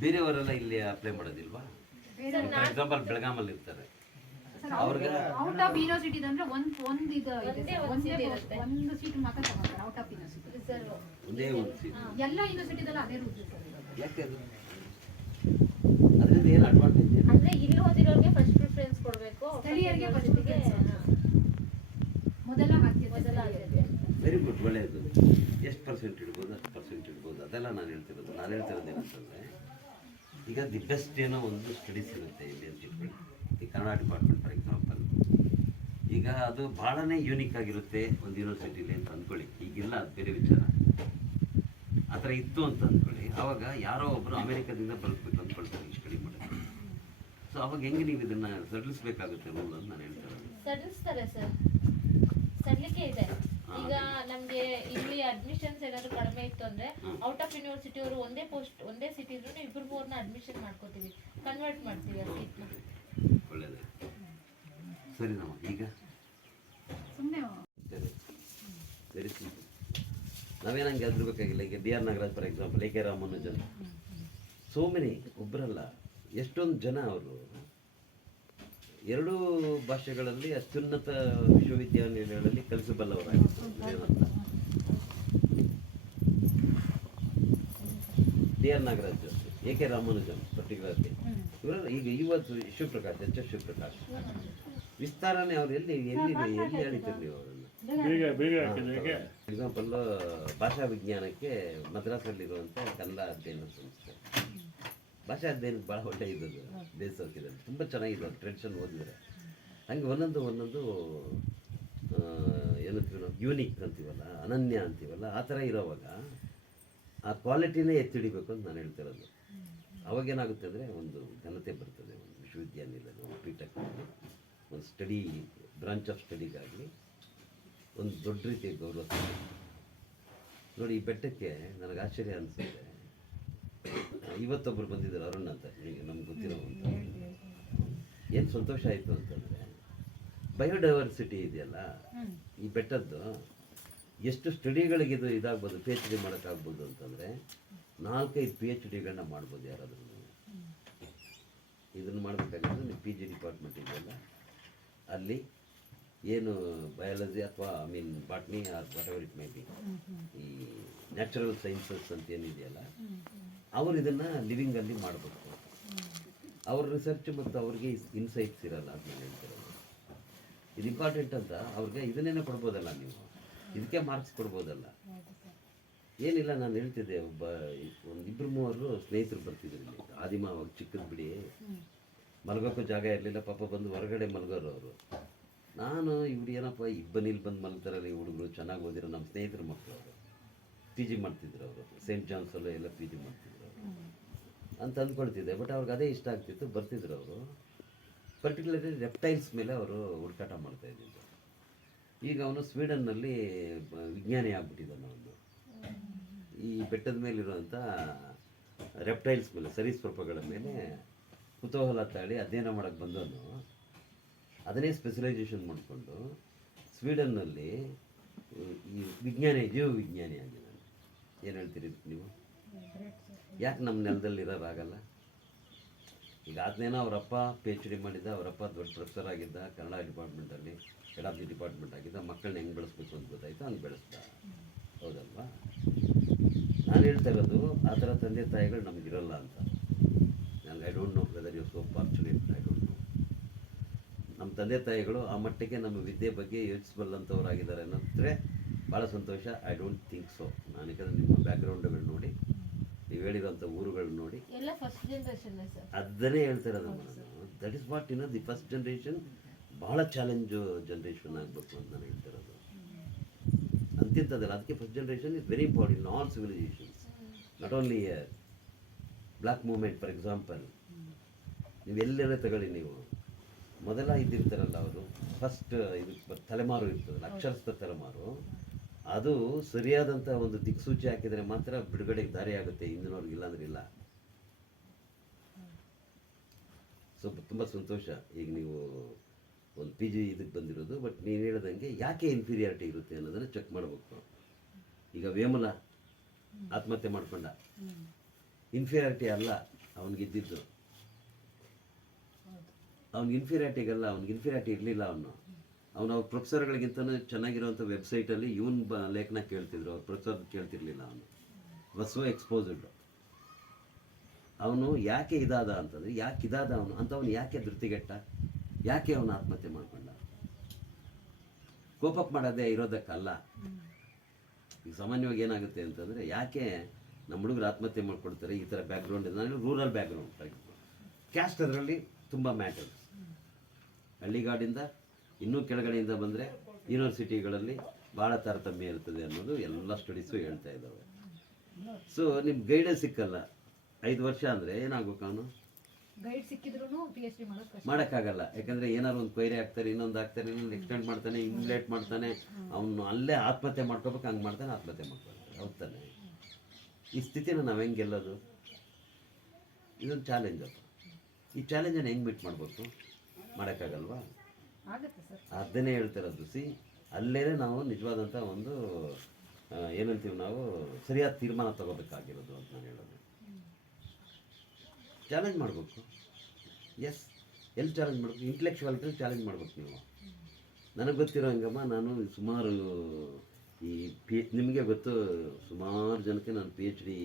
ಬೇರೆಯವರೆಲ್ಲ ಇಲ್ಲಿ ಅಪ್ಲೈ ಮಾಡೋದಿಲ್ವಾ? ಫಾರ್ ಎಕ್ಸಾಂಪಲ್ ಬೆಳಗಾಮಲ್ಲಿ ಇರ್ತಾರೆ. ಅವ್ರಿಗೆ ಔಟ್ ಆಫ್ ಯೂನಿವರ್ಸಿಟಿ ಅಂದ್ರೆ ಒಂದ್ ಒಂದ್ ಇದು ಇದೆ ಒಂದೇ ಸೀಟ್ ಮಾತ್ರ ತಗೋತಾರೆ ಔಟ್ ಆಫ್ ಯೂನಿವರ್ಸಿಟಿ ಒಂದೇ ಒಂದು ಸೀಟ್ ಎಲ್ಲ ಯೂನಿವರ್ಸಿಟಿದಲ್ಲ ಅದೇ ರೂಲ್ಸ್ ಯಾಕೆ ಅದು? ಅದರಿಂದ ಏನು ಅಡ್ವಾಂಟೇಜ್ ಅಂದ್ರೆ ಇಲ್ಲಿ ಓದಿರೋರಿಗೆ ಫಸ್ಟ್ ಪ್ರಿಫರೆನ್ಸ್ ಕೊಡಬೇಕು ಸ್ಥಳೀಯರಿಗೆ ಫಸ್ಟ್ ಯೂನಿವರ್ಸಿಟಿಗೆ ಮೊದಲ ಆದ್ಯತೆ ಮೊದಲ. ಆದ್ಯತೆ. ವೆರಿ ಗುಡ್ ಒಳ್ಳೆಯದು. ಎಷ್ಟು ಪರ್ಸೆಂಟ್ ಇಡ್ಬೋದು ಅಷ್ಟು ಪರ್ಸೆಂಟ್ ಇಡ್ಬೋದು ಅದೆಲ್ಲ ನಾನು ಹೇಳ್ತಿರೋದು. ನಾನು ಹೇಳ್ತಿರೋದು ಏನಂತಂದರೆ ಈಗ ದಿ ಬೆಸ್ಟ್ ಏನೋ ಒಂದು ಸ್ಟಡಿ ಇರುತ್ತೆ ಇಲ್ಲಿ ಅಂತ ಇಟ್ಕೊಳ್ಳಿ ಈ ಕನ್ನಡ ಡಿಪಾರ್ಟ್ಮೆಂಟ್ ಫಾರ್ ಎಕ್ಸಾಂಪಲ್ ಈಗ ಅದು ಭಾಳನೇ ಯೂನಿಕ್ ಆಗಿರುತ್ತೆ ಒಂದು ಯೂನಿವರ್ಸಿಟಿಲಿ ಅಂತ ಅಂದ್ಕೊಳ್ಳಿ. ಈಗಿಲ್ಲ ಅದು ಬೇರೆ ವಿಚಾರ. ಆ ಥರ ಇತ್ತು ಅಂತ ಅಂದ್ಕೊಳ್ಳಿ. ಆವಾಗ ಯಾರೋ ಒಬ್ಬರು ಅಮೆರಿಕದಿಂದ ಬರ್ಬೇಕು ಅಂದ್ಕೊಳ್ತಾರೆ ಈ ಸ್ಟಡಿ ಮಾಡೋದು ಸೊ ಅವಾಗ ಹೆಂಗೆ ನೀವು ಇದನ್ನು ಸಡಿಲಿಸ್ಬೇಕಾಗುತ್ತೆ ರೂಲ್ ಅಂತ ನಾನು ಹೇಳ್ತಾರೆ ಸಡಿಲಿಸ್ತಾರೆ ಸರ್. ಸಡಲಿಕ್ಕೆ ಇದೆ. ಈಗ ನಮ್ಗೆ ಇಲ್ಲಿ ಅಡ್ಮಿಷನ್ಸ್ ಏನಾದ್ರು ಕಡಿಮೆ ಇತ್ತು ಅಂದ್ರೆ ಔಟ್ ಆಫ್ ಯೂನಿವರ್ಸಿಟಿ ಅವರು ಒಂದೇ ಪೋಸ್ಟ್ ಒಂದೇ ಸಿಟಿ ಇದ್ರು ಇಬ್ರು ಮೂರ್ನ ಅಡ್ಮಿಷನ್ ಮಾಡ್ಕೋತೀವಿ. ಕನ್ವರ್ಟ್ ಮಾಡ್ತೀವಿ ಆ ಸೀಟ್ನ ಸರಿ ನಾವು ಈಗ? ಸುಮ್ಮನೆ ವೆರಿ ಸಿಂಪಲ್ ನಾವೇನಂಗೆ ಬೇಕಾಗಿಲ್ಲ ಈಗ B R Nagaraj for example A K Ramanujan so many ಒಬ್ಬರಲ್ಲ ಎಷ್ಟೊಂದು ಜನ ಅವರು ಎರಡೂ ಭಾಷೆಗಳಲ್ಲಿ ಅತ್ಯುನ್ನತ ವಿಶ್ವವಿದ್ಯಾನಿಲಯಗಳಲ್ಲಿ ಕಲಿಸಬಲ್ಲವರಾಗಿದ್ದಾರೆ D R Nagaraj A K Ramanujan particularly. ಇವರೆಲ್ಲ ಈಗ ಇವತ್ತು ಶಿವಪ್ರಕಾಶ್ ಎಚ್ ಎಸ್ ಶಿವಪ್ರಕಾಶ್. ವಿಸ್ತಾರನೆ ಅವ್ರು ಎಲ್ಲಿ ಎಲ್ಲಿ ಎಲ್ಲಿ ಹೇಳಿದ್ರು ನೀವು ಅವರನ್ನು? ಎಕ್ಸಾಂಪಲ್ ಭಾಷಾ ವಿಜ್ಞಾನಕ್ಕೆ ಮದ್ರಾಸಲ್ಲಿರುವಂಥ ಕನ್ನಡ ಅಧ್ಯಯನ ಸಂಸ್ಥೆ. ಭಾಷಾ ಅಧ್ಯಯನಕ್ಕೆ ಭಾಳ ಒಳ್ಳೆ ಇದ್ದದ್ದು ದೇಶದಲ್ಲಿ ತುಂಬ ಚೆನ್ನಾಗಿದೆ ಟ್ರೆಡಿಷನ್ ಓದಿದರೆ ಹಂಗೆ ಒಂದೊಂದು ಒಂದೊಂದು ಏನಂತೀವಿ ನಾವು ಯೂನಿಕ್ ಅಂತೀವಲ್ಲ ಅನನ್ಯ ಅಂತೀವಲ್ಲ ಆ ಥರ ಇರೋವಾಗ ಆ ಕ್ವಾಲಿಟಿನೇ ಎತ್ತಿಡಿಬೇಕು ಅಂತ ನಾನು ಹೇಳ್ತಿರೋದು ಅವಾಗೇನಾಗುತ್ತೆ ಅಂದರೆ ಒಂದು ಘನತೆ ಬರ್ತದೆ ಒಂದು ವಿಶ್ವವಿದ್ಯಾನಿಲಯ ಒಂದು ಪೀಠಕ್ಕಾಗಲಿ ಒಂದು ಸ್ಟಡಿ ಬ್ರಾಂಚ್ ಆಫ್ ಸ್ಟಡಿಗಾಗಲಿ ಒಂದು ದೊಡ್ಡ ರೀತಿಯ ಗೌರವ. ನೋಡಿ ಈ ಬೆಟ್ಟಕ್ಕೆ ನನಗೆ ಆಶ್ಚರ್ಯ ಅನಿಸುತ್ತೆ. ಇವತ್ತೊಬ್ಬರು ಬಂದಿದ್ದಾರೆ ಅರುಣ್ ಅಂತ ನಿಮಗೆ ನಮ್ಗೆ ಗೊತ್ತಿರೋವಂಥ ಏನು ಸಂತೋಷ ಆಯಿತು ಅಂತಂದರೆ ಬಯೋಡೈವರ್ಸಿಟಿ ಇದೆಯಲ್ಲ ಈ ಬೆಟ್ಟದ್ದು ಎಷ್ಟು ಸ್ಟಡಿಗಳಿಗೆ ಇದು ಇದಾಗ್ಬೋದು ಪಿ ಎಚ್ ಡಿ ಮಾಡೋಕ್ಕಾಗ್ಬೋದು ಅಂತಂದರೆ ನಾಲ್ಕೈದು ಪಿ ಎಚ್ ಡಿಗಳನ್ನ ಮಾಡ್ಬೋದು ಯಾರಾದರೂ ಇದನ್ನು ಮಾಡಬೇಕಾಗಿದ್ರೆ ನೀವು ಪಿ ಜಿ ಡಿಪಾರ್ಟ್ಮೆಂಟ್ ಇದೆಯಲ್ಲ. ಅಲ್ಲಿ ಏನು ಬಯಾಲಜಿ ಅಥವಾ I mean botany or whatever it may be ಈ ನ್ಯಾಚುರಲ್ ಸೈನ್ಸಸ್ ಅಂತ ಏನಿದೆಯಲ್ಲ ಅವರು ಇದನ್ನು ಲಿವಿಂಗಲ್ಲಿ ಮಾಡಬೇಕು. ಅವ್ರ ರಿಸರ್ಚ್ ಮತ್ತು ಅವ್ರಿಗೆ ಇನ್ಸೈಟ್ಸ್ ಇರಲ್ಲ ಅಂತ ಹೇಳ್ತಾರೆ ಇದು ಇಂಪಾರ್ಟೆಂಟ್ ಅಂತ ಅವ್ರಿಗೆ ಇದನ್ನೇನೆ ಕೊಡ್ಬೋದಲ್ಲ ನೀವು. ಇದಕ್ಕೆ ಮಾರ್ಕ್ಸ್ ಕೊಡ್ಬೋದಲ್ಲ. ಏನಿಲ್ಲ, ನಾನು ಹೇಳ್ತಿದ್ದೆ, ಒಬ್ಬ ಒಂದು ಇಬ್ಬರು ಮೂವರು ಸ್ನೇಹಿತರು ಬರ್ತಿದ್ರು ಇಲ್ಲಿ. ಆದಿಮ ಅವಾಗ ಚಿಕ್ಕದ ಬಿಡಿ. ಮಲಗೋಕ್ಕೂ ಜಾಗ ಇರಲಿಲ್ಲ, ಪಾಪ ಬಂದು ಹೊರಗಡೆ ಮಲಗೋರು ಅವರು. ನಾನು, ಇವ್ರು ಏನಪ್ಪ ಇಬ್ಬನಿಲ್ಲಿ ಬಂದು ಮಲಗ್ತಾರಲ್ಲ, ಈ ಹುಡುಗರು, ಚೆನ್ನಾಗಿ ಓದಿರೋ ನಮ್ಮ ಸ್ನೇಹಿತರ ಮಕ್ಕಳು ಪಿ ಜಿ ಮಾಡ್ತಿದ್ರು ಅವರು ಸೇಂಟ್ ಜಾನ್ಸಲ್ಲೂ ಎಲ್ಲ ಪಿ ಜಿ ಮಾಡ್ತಿದ್ರು ಅವರು. ಅಂತ ಅಂದ್ಕೊಳ್ತಿದ್ದೆ. ಬಟ್ ಅವ್ರಿಗೆ ಅದೇ ಇಷ್ಟ ಆಗ್ತಿತ್ತು. ಬರ್ತಿದ್ರು ಅವರು. ಪರ್ಟಿಕ್ಯುಲರ್ಲಿ ರೆಪ್ಟೈಲ್ಸ್ ಮೇಲೆ ಅವರು ಹುಡುಕಾಟ ಮಾಡ್ತಾ ಇದ್ದಿದ್ದು. ಈಗ ಅವನು ಸ್ವೀಡನ್ನಲ್ಲಿ ವಿಜ್ಞಾನಿ ಆಗ್ಬಿಟ್ಟಿದ್ದಾನೆ ಅವನು. ಈ ಬೆಟ್ಟದ ಮೇಲಿರುವಂಥ ರೆಪ್ಟೈಲ್ಸ್ ಮೇಲೆ ಸರೀಸೃಪಗಳ ಮೇಲೆ ಕುತೂಹಲ ತಾಳಿ ಅಧ್ಯಯನ ಮಾಡೋಕ್ಕೆ ಬಂದವನು. ಅದನ್ನೇ ಸ್ಪೆಷಲೈಸೇಷನ್ ಮಾಡಿಕೊಂಡು ಸ್ವೀಡನ್ನಲ್ಲಿ ಈ ವಿಜ್ಞಾನಿ ಜೀವ ವಿಜ್ಞಾನಿ ಆಗಿದ್ದಾನೆ. ಏನು ಹೇಳ್ತೀರಿ ನೀವು? ಯಾಕೆ ನಮ್ಮ ನೆಲದಲ್ಲಿ ಇರೋರಾಗಲ್ಲ ಈಗ ಅದನ್ನೇನೋ ಅವರಪ್ಪ ಪಿ ಎಚ್ ಡಿ ಮಾಡಿದ್ದ ಅವರಪ್ಪ ದೊಡ್ಡ ಪ್ರೊಫೆಸರ್ ಆಗಿದ್ದ ಕನ್ನಡ ಡಿಪಾರ್ಟ್ಮೆಂಟಲ್ಲಿ ಎಡಾಬ್ಜಿ ಡಿಪಾರ್ಟ್ಮೆಂಟ್ ಆಗಿದ್ದ ಮಕ್ಕಳನ್ನ ಹೆಂಗೆ ಬೆಳೆಸ್ಬೇಕು ಅಂತ ಗೊತ್ತಾಯ್ತು? ಹಂಗೆ ಬೆಳೆಸ್ದ. ಹೌದಲ್ವಾ? ನಾನು ಹೇಳ್ತಾ ಇರೋದು ಆ ಥರ ತಂದೆ ತಾಯಿಗಳು ನಮಗಿರಲ್ಲ ಅಂತ. ನನಗೆ I don't know whether you so fortunate I don't know ನಮ್ಮ ತಂದೆ ತಾಯಿಗಳು ಆ ಮಟ್ಟಿಗೆ ನಮ್ಮ ವಿದ್ಯೆ ಬಗ್ಗೆ ಯೋಚಿಸಬಲ್ಲಂಥವ್ರಾಗಿದ್ದಾರೆ ಅನ್ನೋದ್ರೆ ಭಾಳ ಸಂತೋಷ. ಐ ಡೋಂಟ್ ಥಿಂಕ್ ಸೊ ನಾನು ಯಾಕಂದರೆ ನಿಮ್ಮ ಬ್ಯಾಕ್ಗ್ರೌಂಡ್ಗಳು ನೋಡಿ ನೀವು ಹೇಳಿರೋಂಥ ಊರುಗಳು ನೋಡಿ. ಎಲ್ಲ ಫಸ್ಟ್ ಜನರೇಷನ್ ಸರ್ ಅದನ್ನೇ ಹೇಳ್ತಾ ಇರೋದು that is what in the first generation ಭಾಳ ಚಾಲೆಂಜು ಜನ್ರೇಷನ್ ಆಗಬೇಕು ಅಂತ ನಾನು ಹೇಳ್ತಿರೋದು ಅಂತಿಂತದಲ್ಲ ಅದಕ್ಕೆ first generation is very important in all civilizations not only black movement for example ನೀವು ಎಲ್ಲೆಲ್ಲ ತಗೊಳ್ಳಿ ನೀವು. ಮೊದಲ ಇದ್ದಿರ್ತಾರಲ್ಲ ಅವರು ಫಸ್ಟ್ ಇದು ತಲೆಮಾರು ಇರ್ತದಲ್ಲ ಅಕ್ಷರಸ್ಥ ತಲೆಮಾರು. ಅದು ಸರಿಯಾದಂಥ ಒಂದು ದಿಕ್ಸೂಚಿ ಹಾಕಿದರೆ ಮಾತ್ರ ಬಿಡುಗಡೆಗೆ ದಾರಿ ಆಗುತ್ತೆ ಹಿಂದಿನವ್ರಿಗೆ ಇಲ್ಲಾಂದ್ರೆ ಇಲ್ಲ. ಸೊ ತುಂಬ ಸಂತೋಷ. ಈಗ ನೀವು ಒಂದು ಪಿ ಜಿ ಇದಕ್ಕೆ ಬಂದಿರೋದು ಬಟ್ ನೀನು ಹೇಳ್ದಂಗೆ ಯಾಕೆ ಇನ್ಫೀರಿಯಾರಿಟಿ ಇರುತ್ತೆ ಅನ್ನೋದನ್ನು ಚೆಕ್ ಮಾಡಬೇಕು ಈಗ ವೇಮಲ ಆತ್ಮಹತ್ಯೆ ಮಾಡ್ಕೊಂಡ. ಇನ್ಫೀರಿಯಾರಿಟಿ ಅಲ್ಲ ಅವನಿಗಿದ್ದಿದ್ದು ಅವ್ನಿಗೆ ಇನ್ಫೀರಿಯಾರಿಟಿಗಲ್ಲ ಅವ್ನಿಗೆ ಇನ್ಫೀರಿಯಾರಿಟಿ ಇರಲಿಲ್ಲ ಅವನು. ಅವನು ಅವ್ರ ಪ್ರೊಫೆಸರ್ಗಳಿಗಿಂತನೂ ಚೆನ್ನಾಗಿರುವಂಥ ವೆಬ್ಸೈಟಲ್ಲಿ ಇವನ್ ಬ ಲೇಖನ ಕೇಳ್ತಿದ್ರು. ಅವ್ರ ಪ್ರೊಫೆಸರ್ ಕೇಳ್ತಿರ್ಲಿಲ್ಲ ಅವನು. ವಸು ಎಕ್ಸ್ಪೋಸ್ಡ್ ಅವನು ಯಾಕೆ ಇದಾದ ಅಂತಂದ್ರೆ, ಯಾಕೆ ಇದಾದ ಅವನು, ಅಂಥವ್ನು ಯಾಕೆ ಧೃತಿಗೆಟ್ಟ? ಯಾಕೆ ಅವನು ಆತ್ಮಹತ್ಯೆ ಮಾಡಿಕೊಂಡ? ಕೋಪಕ್ಕೆ ಮಾಡೋದೇ ಇರೋದಕ್ಕಲ್ಲ. ಈಗ ಸಾಮಾನ್ಯವಾಗಿ ಏನಾಗುತ್ತೆ ಅಂತಂದರೆ, ಯಾಕೆ ನಮ್ಮ ಹುಡುಗರು ಆತ್ಮಹತ್ಯೆ ಮಾಡ್ಕೊಡ್ತಾರೆ? ಈ ಥರ ಬ್ಯಾಕ್ಗ್ರೌಂಡ್ ನಾನು ರೂರಲ್ ಬ್ಯಾಕ್ಗ್ರೌಂಡ್ ಕ್ಯಾಸ್ಟ್ ಅದರಲ್ಲಿ ತುಂಬ ಮ್ಯಾಟರ್ಸ್ ಹಳ್ಳಿಗಾಡಿಂದ ಇನ್ನೂ ಕೆಳಗಡೆಯಿಂದ ಬಂದರೆ ಯೂನಿವರ್ಸಿಟಿಗಳಲ್ಲಿ ಭಾಳ ತಾರತಮ್ಯ ಇರ್ತದೆ ಅನ್ನೋದು ಎಲ್ಲ ಸ್ಟಡೀಸು ಹೇಳ್ತಾ ಇದ್ದಾವೆ ಸೊ ನಿಮ್ಮ ಗೈಡೇ ಸಿಕ್ಕಲ್ಲ? ಐದು ವರ್ಷ ಅಂದರೆ ಏನಾಗಬೇಕು ಅವನು? ಮಾಡೋಕ್ಕಾಗಲ್ಲ. ಯಾಕಂದರೆ ಏನಾದ್ರು ಒಂದು ಕೊಯ್ರೆ ಆಗ್ತಾರೆ ಇನ್ನೊಂದು ಆಗ್ತಾರೆ ಇನ್ನೊಂದು ಎಕ್ಸ್ಟೆಂಡ್ ಮಾಡ್ತಾನೆ ಇಂಗ್ಲೇಟ್ ಮಾಡ್ತಾನೆ ಅವನು ಅಲ್ಲೇ ಆತ್ಮಹತ್ಯೆ ಮಾಡ್ಕೋಬೇಕು ಹಂಗೆ ಮಾಡ್ತಾನೆ ಆತ್ಮಹತ್ಯೆ ಮಾಡ್ಕೊಳ್ತಾನೆ. ಹೋಗ್ತಾನೆ ತಾನೆ. ಈ ಸ್ಥಿತಿನ ನಾವು ಹೆಂಗೆ ಗೆಲ್ಲೋದು? ಇದೊಂದು ಚಾಲೆಂಜ್ ಅದು. ಈ ಚಾಲೆಂಜನ್ನು ಹೆಂಗೆ ಮೀಟ್ ಮಾಡಬೇಕು? ಮಾಡೋಕ್ಕಾಗಲ್ವಾ? ಅದನ್ನೇ ಹೇಳ್ತಿರೋದು ಸಿ ಅಲ್ಲೇ ನಾವು ನಿಜವಾದಂಥ ಒಂದು ಏನಂತೀವಿ ನಾವು, ಸರಿಯಾದ ತೀರ್ಮಾನ ತಗೋಬೇಕಾಗಿರೋದು ಅಂತ ನಾನು ಹೇಳೋದು. ಚಾಲೆಂಜ್ ಮಾಡಬೇಕು. ಎಸ್ ಎಲ್ಲಿ ಚಾಲೆಂಜ್ ಮಾಡಬೇಕು? ಇಂಟೆಲೆಕ್ಚುವಾಲಿಟಿ ಚಾಲೆಂಜ್ ಮಾಡ್ಬೇಕು ನೀವು. ನನಗೆ ಗೊತ್ತಿರೋ ಹಂಗಮ್ಮ, ನಾನು ಸುಮಾರು ಈ ಪಿ ನಿಮಗೆ ಗೊತ್ತು, ಸುಮಾರು ಜನಕ್ಕೆ ನಾನು ಪಿ ಎಚ್ ಡಿ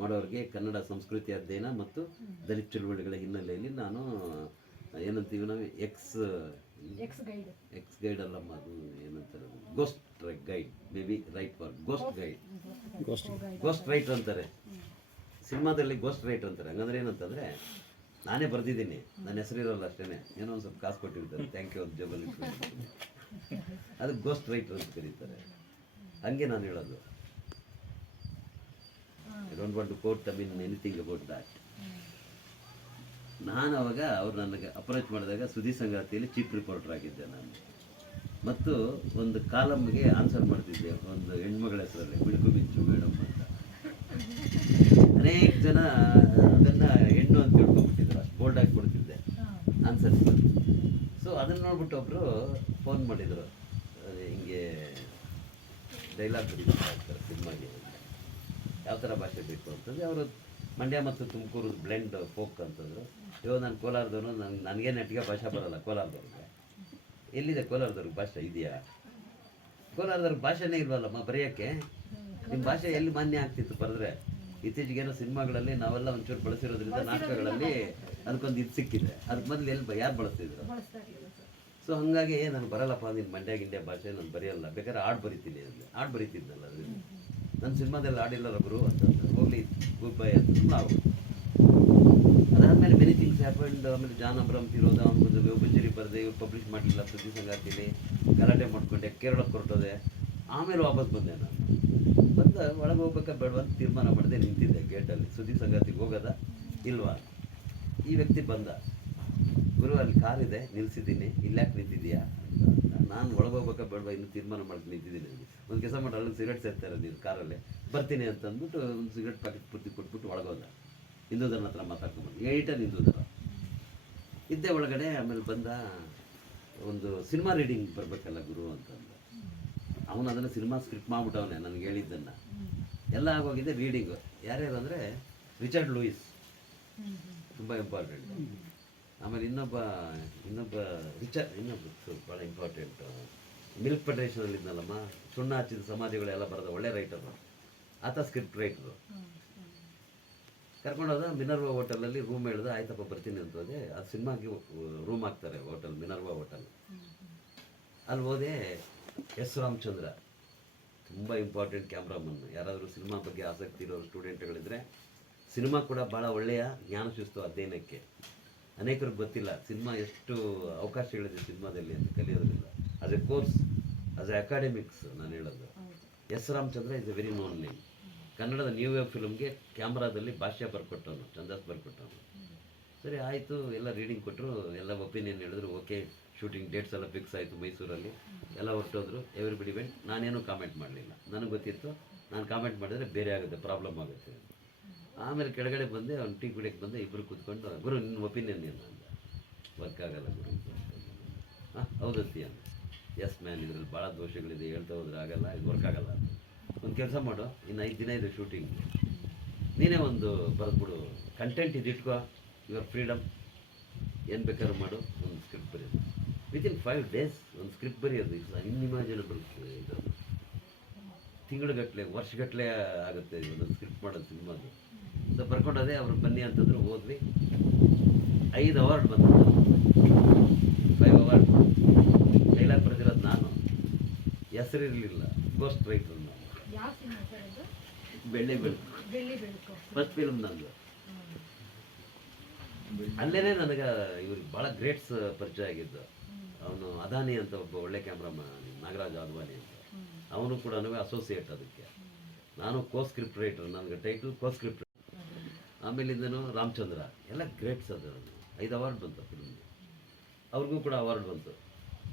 ಮಾಡೋರಿಗೆ ಕನ್ನಡ ಸಂಸ್ಕೃತಿ ಅಧ್ಯಯನ ಮತ್ತು ದಲಿತ ಚಳುವಳಿಗಳ ಹಿನ್ನೆಲೆಯಲ್ಲಿ ನಾನು ಏನಂತೀವಿ ನಾವು X X guide X guide ಅಲ್ಲಮ್ಮ ಅದು ಏನಂತಾರೆ ghost guide maybe right for ghost guide ghost write ಅಂತಾರೆ. ಸಿನಿಮಾದಲ್ಲಿ ಗೋಸ್ಟ್ ರೈಟ್ ಅಂತಾರೆ. ಹಂಗಂದ್ರೆ ಏನಂತಂದ್ರೆ ನಾನೇ ಬರೆದಿದ್ದೀನಿ. ನನ್ನ ಹೆಸರು ಇರೋಲ್ಲ ಅಷ್ಟೇ ಏನೋ ಒಂದು ಸ್ವಲ್ಪ ಕಾಸು ಕೊಟ್ಟಿರ್ತಾರೆ. ಥ್ಯಾಂಕ್ ಯು ಜಬಲ್ ಅದು ಗೋಸ್ಟ್ ರೈಟರ್ ಅಂತ ಕರೀತಾರೆ. ಹಂಗೆ ನಾನು ಹೇಳೋದು. I don't want to quote I mean anything about that ನಾನು ಅವಾಗ ಅವ್ರು ನನಗೆ ಅಪ್ರೋಚ್ ಮಾಡಿದಾಗ ಸುದ್ದಿ ಸಂಗಾತಿಯಲ್ಲಿ ಚೀಫ್ ರಿಪೋರ್ಟರ್ ಆಗಿದ್ದೆ ನಾನು. ಮತ್ತು ಒಂದು ಕಾಲಮ್ಗೆ ಆನ್ಸರ್ ಮಾಡ್ತಿದ್ದೆ ಒಂದು ಹೆಣ್ಮಗಳ ಹೆಸರಲ್ಲಿ ಬಿಳುಕು ಮಿಂಚು ಮೇಡಮ್ ಅಂತ. ಅನೇಕ ಜನ ಅದನ್ನು ಹೆಣ್ಣು ಅಂತ ತಿಳ್ಕೊಂಡ್ಬಿಟ್ಟಿದ್ರು ಅಷ್ಟು ಆಗಿ ಕೊಡ್ತಿದ್ದೆ ಆನ್ಸರ್ ಸೊ ಅದನ್ನು ನೋಡ್ಬಿಟ್ಟು ಒಬ್ಬರು ಫೋನ್ ಮಾಡಿದರು. ಹಿಂಗೆ ಡೈಲಾಗ್ ಬರೀತಾ ಇರ್ತಾರೆ ಸಿನಿಮಾಗೆ ಯಾವ ಥರ ಭಾಷೆ ಬೇಕು ಅಂತಂದ್ರೆ ಅವರು ಮಂಡ್ಯ ಮತ್ತು ತುಮಕೂರು ಬ್ಲೆಂಡ್ ಫೋಕ್ ಅಂತಂದ್ರು ಇವಾಗ ನಾನು ಕೋಲಾರದವನು ನನ್ಗೆ ನನಗೆ ನೆಟ್ಟಿಗೆ ಭಾಷೆ ಬರಲ್ಲ ಕೋಲಾರದವ್ರಿಗೆ. ಎಲ್ಲಿದೆ ಕೋಲಾರದವ್ರಿಗೆ ಭಾಷೆ ಇದೆಯಾ? ಕೋಲಾರದವ್ರಿಗೆ ಭಾಷೆನೇ ಇಲ್ವಲ್ಲಮ್ಮ ಬರೆಯೋಕ್ಕೆ? ನಿಮ್ಮ ಭಾಷೆ ಎಲ್ಲಿ ಮಾನ್ಯ ಆಗ್ತಿತ್ತು ಬರೆದ್ರೆ? ಇತ್ತೀಚೆಗೇನೋ ಸಿನಿಮಾಗಳಲ್ಲಿ ನಾವೆಲ್ಲ ಒಂಚೂರು ಬಳಸಿರೋದ್ರಿಂದ ನಾಟಕಗಳಲ್ಲಿ ಅದಕ್ಕೊಂದು ಇದು ಸಿಕ್ಕಿದೆ. ಅದಕ್ಕೆ ಮೊದಲು ಎಲ್ಲಿ ಯಾರು ಬಳಸ್ತಿದ್ರು? ಸೊ ಹಾಗಾಗಿ ನಾನು ಬರಲ್ಲಪ್ಪ ನಿನ್ನ ಮಂಡ್ಯ ಗಿಂಡ್ಯ ಭಾಷೆ ನಾನು ಬರೆಯಲ್ಲ. ಬೇಕಾದ್ರೆ ಹಾಡು ಬರಿತೀನಿ ಅಂದರೆ ಹಾಡು ಬರಿತಿದ್ದಲ್ಲ ಅದರಿಂದ ನನ್ನ ಸಿನಿಮಾದಲ್ಲಿ ಹಾಡಿಲ್ಲ ಗುರು ಅಂತಂದ್ರೆ. ಗುಡ್ ಬೈ ಅಂತ. ನಾವು. ಅದಾದಮೇಲೆ ಮೆನಿ ಥಿಂಗ್ಸ್ ಹ್ಯಾಪಂಡ್ ಆಮೇಲೆ ಜಾನ್ ಅಬ್ರಮ್ ಇರೋದು ಅವ್ನು ಬಂದು ಒಬ್ಬಂಜರಿ ಬರದೆ, ಇವ್ರು ಪಬ್ಲಿಷ್ ಮಾಡಿಲ್ಲ ಸುದ್ದಿ ಸಂಗಾತಿಲಿ. ಗಲಾಟೆ ಮಾಡ್ಕೊಂಡೆ, ಕೇರಳಕ್ಕೆ ಹೊರಟೋದೆ. ಆಮೇಲೆ ವಾಪಸ್ ಬಂದೆ ನಾನು. ಬಂದ ಒಳಗೆ ಹೋಗ್ಬೇಕಾ ಬೇಡವಾ ಅಂತ ತೀರ್ಮಾನ ಮಾಡದೆ ನಿಂತಿದ್ದೆ ಗೇಟಲ್ಲಿ ಸುದ್ದಿ ಸಂಗಾತಿಗೆ ಹೋಗೋದ, ಇಲ್ವಾ? ಈ ವ್ಯಕ್ತಿ ಬಂದ. ಗುರು ಅಲ್ಲಿ ಕಾರ್ ಇದೆ ನಿಲ್ಸಿದ್ದೀನಿ. ಇಲ್ಲಾಕೆ ನಿಂತಿದ್ಯಾ ನಾನು ಒಳಗೆ ಹೋಗ್ಬೇಕಾ ಬೇಡವಾ? ಇನ್ನು ತೀರ್ಮಾನ ಮಾಡಿ ನಿಂತಿದ್ದೀನಿ ಒಂದು ಕೆಲಸ ಮಾಡಿ ಅಲ್ಲಿ ಸಿಗರೇಟ್ ಸೇರ್ತಾರೆ ನೀನು ಕಾರಲ್ಲಿ. ಬರ್ತೀನಿ ಅಂತ ಅಂದ್ಬಿಟ್ಟು ಒಂದು ಸಿಗರೇಟ್ ಪ್ಯಾಕೆಟ್ ಪೂರ್ತಿ ಕೊಟ್ಬಿಟ್ಟು ಒಳಗೋದ. ಹಿಂದೂದನ ಹತ್ರ ಮಾತಾಡ್ಕೊಂಡ್ಬಂದು ಏಯ್ಟನ್ ಹಿಂದೂದರ ಇದ್ದೆ ಒಳಗಡೆ ಆಮೇಲೆ ಬಂದ ಒಂದು ಸಿನಿಮಾ ರೀಡಿಂಗ್ ಬರಬೇಕಲ್ಲ ಗುರು ಅಂತಂದು. ಅವನು ಅದನ್ನು ಸಿನಿಮಾ ಸ್ಕ್ರಿಪ್ಟ್ ಮಾಡ್ಬಿಟ್ಟವನೆ ನನಗೆ ಹೇಳಿದ್ದನ್ನು. ಎಲ್ಲ ಆಗೋಗಿದೆ ರೀಡಿಂಗು. ಯಾರ್ಯಾರು ಅಂದರೆ ರಿಚರ್ಡ್ ಲೂಯಿಸ್. ತುಂಬ ಇಂಪಾರ್ಟೆಂಟ್. ಆಮೇಲೆ ಇನ್ನೊಬ್ಬ ಇನ್ನೊಬ್ಬ ರಿಚರ್, ಇನ್ನೊಬ್ಬ ಭಾಳ ಇಂಪಾರ್ಟೆಂಟ್ ಮಿಲ್ಕ್ ಫೆಡರೇಷನಲ್ಲಿ ಇದ್ನಲ್ಲಮ್ಮ, ಸುಣ್ಣ ಹಚ್ಚಿದ ಸಮಾಧಿಗಳೆಲ್ಲ ಬರೆದ ಒಳ್ಳೆ ರೈಟರು ಆತ ಸ್ಕ್ರಿಪ್ಟ್ ರೈಟರು ಕರ್ಕೊಂಡೋದ ಮಿನರ್ವಾ ಹೋಟೆಲಲ್ಲಿ ರೂಮ್ ಹೇಳ್ದೆ, ಆಯ್ತಪ್ಪ, ಬರ್ತೀನಿ ಅಂತ ಹೋದೆ. ಆ ಸಿನಿಮಾಗೆ ರೂಮ್ ಹಾಕ್ತಾರೆ ಹೋಟೆಲ್ ಮಿನರ್ವಾ ಹೋಟೆಲ್ ಅಲ್ಲಿ ಹೋದೆ ಎಸ್ ರಾಮಚಂದ್ರ. ತುಂಬ ಇಂಪಾರ್ಟೆಂಟ್ ಕ್ಯಾಮ್ರಾಮನ್ ಯಾರಾದರೂ ಸಿನಿಮಾ ಬಗ್ಗೆ ಆಸಕ್ತಿ ಇರೋ ಸ್ಟೂಡೆಂಟ್ಗಳಿದ್ರೆ ಸಿನಿಮಾ ಕೂಡ ಭಾಳ ಒಳ್ಳೆಯ ಜ್ಞಾನ ಶಿಸ್ತು ಅಧ್ಯಯನಕ್ಕೆ. ಅನೇಕರಿಗೆ ಗೊತ್ತಿಲ್ಲ ಸಿನಿಮಾ ಎಷ್ಟು ಅವಕಾಶಗಳಿದೆ ಸಿನಿಮಾದಲ್ಲಿ ಅಂತ ಕಲಿಯೋದ್ರಿಂದ. As a course as a academics ನಾನು ಹೇಳೋದು. S Ramachandra is a very known name ಕನ್ನಡದ ನ್ಯೂ ವೇವ್ ಫಿಲ್ಮ್ಗೆ ಕ್ಯಾಮ್ರಾದಲ್ಲಿ ಭಾಷ್ಯ ಬರ್ಕೊಟ್ಟವನು ಚಂದಾಸ್ ಬರ್ಕೊಟ್ಟವನು. ಸರಿ ಆಯಿತು ಎಲ್ಲ ರೀಡಿಂಗ್ ಕೊಟ್ಟರು ಎಲ್ಲ ಒಪಿನಿಯನ್ ಹೇಳಿದ್ರು ಓಕೆ ಶೂಟಿಂಗ್ ಡೇಟ್ಸ್ ಎಲ್ಲ ಫಿಕ್ಸ್ ಆಯಿತು ಮೈಸೂರಲ್ಲಿ. ಎಲ್ಲ ಹೊರಟೋದ್ರು ಎವ್ರಿಬಡಿ ವೆಂಟ್ ನಾನೇನು ಕಾಮೆಂಟ್ ಮಾಡಲಿಲ್ಲ. ನನಗೆ ಗೊತ್ತಿತ್ತು ನಾನು ಕಾಮೆಂಟ್ ಮಾಡಿದರೆ ಬೇರೆ ಆಗುತ್ತೆ ಪ್ರಾಬ್ಲಮ್ ಆಗುತ್ತೆ ಆಮೇಲೆ ಕೆಳಗಡೆ ಬಂದೆ, ಅವ್ನು ಟೀ ಕುಡಿಯೋಕ್ಕೆ ಬಂದೆ ಇಬ್ಬರು ಕೂತ್ಕೊಂಡು, ಗುರು ನಿನ್ನ ಒಪಿನಿಯನ್ ಏನು ಅಂದ ವರ್ಕ್ ಆಗಲ್ಲ ಗುರು. ಹಾಂ ಹೌದಂತೀಯ ಎಸ್ ಮ್ಯಾನ್ ಇದರಲ್ಲಿ ಭಾಳ ದೋಷಗಳಿದೆ, ಹೇಳ್ತಾ ಹೋದ್ರೆ ಆಗಲ್ಲ, ಇದು ವರ್ಕ್ ಆಗಲ್ಲ ಒಂದು ಕೆಲಸ ಮಾಡು, ಇನ್ನು ಐದು ದಿನ ಇದೆ ಶೂಟಿಂಗ್ ನೀನೇ ಒಂದು ಬರೆದ್ಬಿಡು ಕಂಟೆಂಟ್ ಇದಿಟ್ಕೋ ಯುವರ್ ಫ್ರೀಡಮ್ ಏನು ಬೇಕಾದ್ರೂ ಮಾಡು, ಒಂದು ಸ್ಕ್ರಿಪ್ಟ್ ಬರೆಯೋದು ಇನ್ ಫೈವ್ ಡೇಸ್ ಒಂದು ಸ್ಕ್ರಿಪ್ಟ್ ಬರೆಯೋದು ಇಟ್ಸ್ ಅನ್ಇಮ್ಯಾಜಿನಬಲ್ ಇದು. ತಿಂಗಳುಗಟ್ಟಲೆ ವರ್ಷಗಟ್ಟಲೆ ಆಗುತ್ತೆ, ಒಂದು ಸ್ಕ್ರಿಪ್ಟ್ ಮಾಡೋದು ಸಿನಿಮಾದು. ಸೊ ಬರ್ಕೊಂಡೋದೆ ಅವ್ರು ಬನ್ನಿ ಅಂತಂದ್ರು ಹೋದ್ವಿ. ಐದು ಅವಾರ್ಡ್ ಬಂತು. ಫೈವ್ ಅವಾರ್ಡ್ ಡೈಲಾಗ್ ಬರೆದಿರೋದು ನಾನು. ಹೆಸರಿರಲಿಲ್ಲ. ಗೋಸ್ಟ್ ರೈಟರ್ ನಾನು ಅದು ಬೆಳ್ಳಿ ಬೆಳಕು. ಫಸ್ಟ್ ಫಿಲ್ಮ್ ನಂದು. ಅಲ್ಲೇ ನನಗೆ ಇವ್ರಿಗೆ ಭಾಳ ಗ್ರೇಟ್ಸ್ ಪರಿಚಯ ಆಗಿದ್ದು. ಅವನು ಅದಾನಿ ಅಂತ ಒಬ್ಬ ಒಳ್ಳೆ ಕ್ಯಾಮ್ರಾಮನ್ ನಾಗರಾಜ್ ಅದ್ವಾನಿ ಅಂತ. ಅವನು ಕೂಡ ಅಸೋಸಿಯೇಟ್ ಅದಕ್ಕೆ. ನಾನು ಕೋ ಸ್ಕ್ರಿಪ್ಟ್ ರೈಟರ್ ನನಗೆ ಟೈಟಲ್ ಕೋ ಸ್ಕ್ರಿಪ್ಟ್ ಆಮೇಲಿಂದನು ರಾಮಚಂದ್ರ ಎಲ್ಲ ಗ್ರೇಟ್ಸ್ ಅದು ಐದು ಅವಾರ್ಡ್ ಬಂತು ಫಿಲ್ಮ್ಗೆ ಅವ್ರಿಗೂ ಕೂಡ ಅವಾರ್ಡ್ ಬಂತು.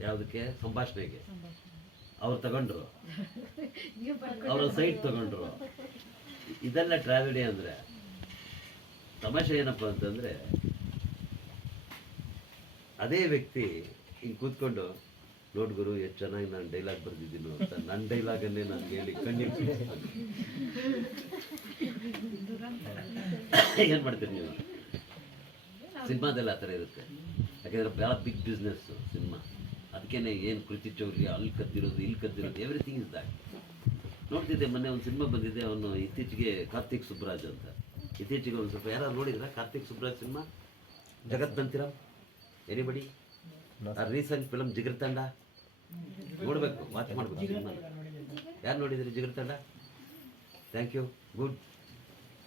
ಯಾವುದಕ್ಕೆ? ಸಂಭಾಷಣೆಗೆ. ಅವ್ರು ತಗೊಂಡ್ರು. ಅವರ ಸೈಟ್ ತಗೊಂಡ್ರು. ಇದೆಲ್ಲ ಟ್ರಾವಿಡಿ ಅಂದರೆ ತಮಾಷೆ ಏನಪ್ಪ ಅಂತಂದರೆ ಅದೇ ವ್ಯಕ್ತಿ ಹಿಂಗೆ ಕೂತ್ಕೊಂಡು ನೋಡ್ ಗುರು ಎಷ್ಟು ಚೆನ್ನಾಗಿ ನಾನು ಡೈಲಾಗ್ ಬರೆದಿದ್ದೀನಿ ಅಂತ ನನ್ನ ಡೈಲಾಗನ್ನೇ ನಾನು ಹೇಳಿ ಕಣ್ಣೀರು ಏನು ಮಾಡ್ತೀರಿ ನೀವು? ಸಿನಿಮಾದಲ್ಲಿ ಆ ಥರ ಇರುತ್ತೆ. ಯಾಕೆಂದರೆ ಭಾಳ ಬಿಗ್ ಬಿಸ್ನೆಸ್ಸು ಸಿನಿಮಾ. ಅದಕ್ಕೇನೆ ಏನು ಕೃತಿ ಚೌರಿ ಅಲ್ಲಿ ಕದ್ದಿರೋದು ಇಲ್ಲಿ ಕದ್ದಿರೋದು ಎವ್ರಿಥಿಂಗ್ ಇಸ್ ದಾಟ್ ನೋಡ್ತಿದ್ದೆ ಮೊನ್ನೆ ಒಂದು ಸಿನಿಮಾ ಬಂದಿದೆ ಅವನು ಇತ್ತೀಚೆಗೆ ಕಾರ್ತಿಕ್ ಸುಬ್ರಾಜ್ ಅಂತ. ಇತ್ತೀಚೆಗೆ ಒಂದು ಸ್ವಲ್ಪ ಯಾರು ನೋಡಿದ್ರ Karthik Subbaraj cinema? Jagame Thandhiram anybody a recent film Jigar Thanda ನೋಡಬೇಕು ವಾಚ್ ಮಾಡಬೇಕು ಸಿನಿಮಾ ಯಾರು ನೋಡಿದ್ರಿ Jigar Thanda thank you good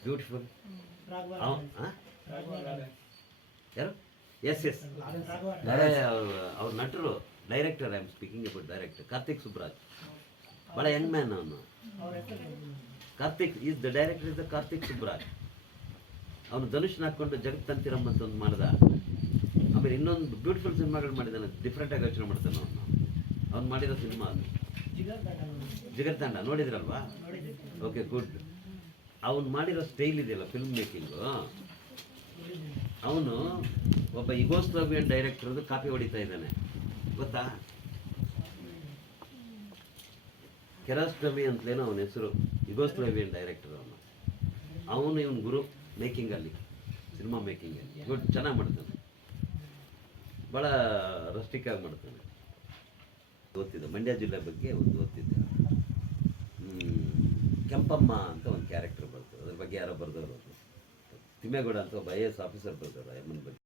beautiful ಯಾರು? ಎಸ್ ಎಸ್ ಅವ್ರ. ನಟರು director I am speaking about director Karthik Subbaraj ಭಾಳ ಯಂಗ್ ಮ್ಯಾನ್ ಅವನು Karthik is the director is the Karthik Subbaraj ಅವನು ಧನುಷ್ ಹಾಕ್ಕೊಂಡು ಜಗತ್ ಅಂತಿರಮ್ ಅಂತ ಒಂದು ಮಾಡ್ದ. ಆಮೇಲೆ ಇನ್ನೊಂದು ಬ್ಯೂಟಿಫುಲ್ ಸಿನಿಮಾಗಳು ಮಾಡಿದ್ದಾನೆ ಡಿಫ್ರೆಂಟಾಗಿ ಯೋಚನೆ ಮಾಡ್ತಾನೆ ಅವನು. ಅವ್ನು ಮಾಡಿರೋ ಸಿನಿಮಾ ಅದು. ಜಿಗರ್ತಾಂಡ ನೋಡಿದ್ರಲ್ವಾ? ಓಕೆ ಗುಡ್ ಅವ್ನು ಮಾಡಿರೋ ಸ್ಟೈಲ್ ಇದೆಯಲ್ಲ ಫಿಲ್ಮ್ ಮೇಕಿಂಗು ಅವನು ಒಬ್ಬ ಇಗೋಸ್ಲೋವಿಯನ್ ಡೈರೆಕ್ಟರ್ದು ಕಾಪಿ ಹೊಡಿತಾ ಇದ್ದಾನೆ. ಗೊತ್ತಾ? ಕೆರಾಸ್ಟಮಿ ಅಂತಲೇನೋ ಅವನ ಹೆಸರು ಇಗೋಸ್ಲೋವಿಯನ್ ಡೈರೆಕ್ಟರ್ ಅವನು. ಅವನು ಇವನ್ ಗುರು ಮೇಕಿಂಗಲ್ಲಿ ಸಿನಿಮಾ ಮೇಕಿಂಗಲ್ಲಿ ಗುಡ್ ಚೆನ್ನಾಗಿ ಮಾಡ್ತಾನೆ. ಭಾಳ ರಸ್ಟಿಕ್ಕಾಗಿ ಮಾಡ್ತಾನೆ. ಓದ್ತಿದ್ದೆ, ಮಂಡ್ಯ ಜಿಲ್ಲೆ ಬಗ್ಗೆ ಒಂದು ಓದ್ತಿದ್ದೆ. ಕೆಂಪಮ್ಮ ಅಂತ ಒಂದು ಕ್ಯಾರೆಕ್ಟರ್ ಬಗ್ಗೆ ಯಾರೋ ಬರೆದವರು ತಿಮ್ಮೇಗೌಡ ಅಂತ ಒಬ್ಬ ಐ ಎಸ್ ಆಫೀಸರ್ ಬರೆದವರು ಅಮ್ಮನ ಬಗ್ಗೆ.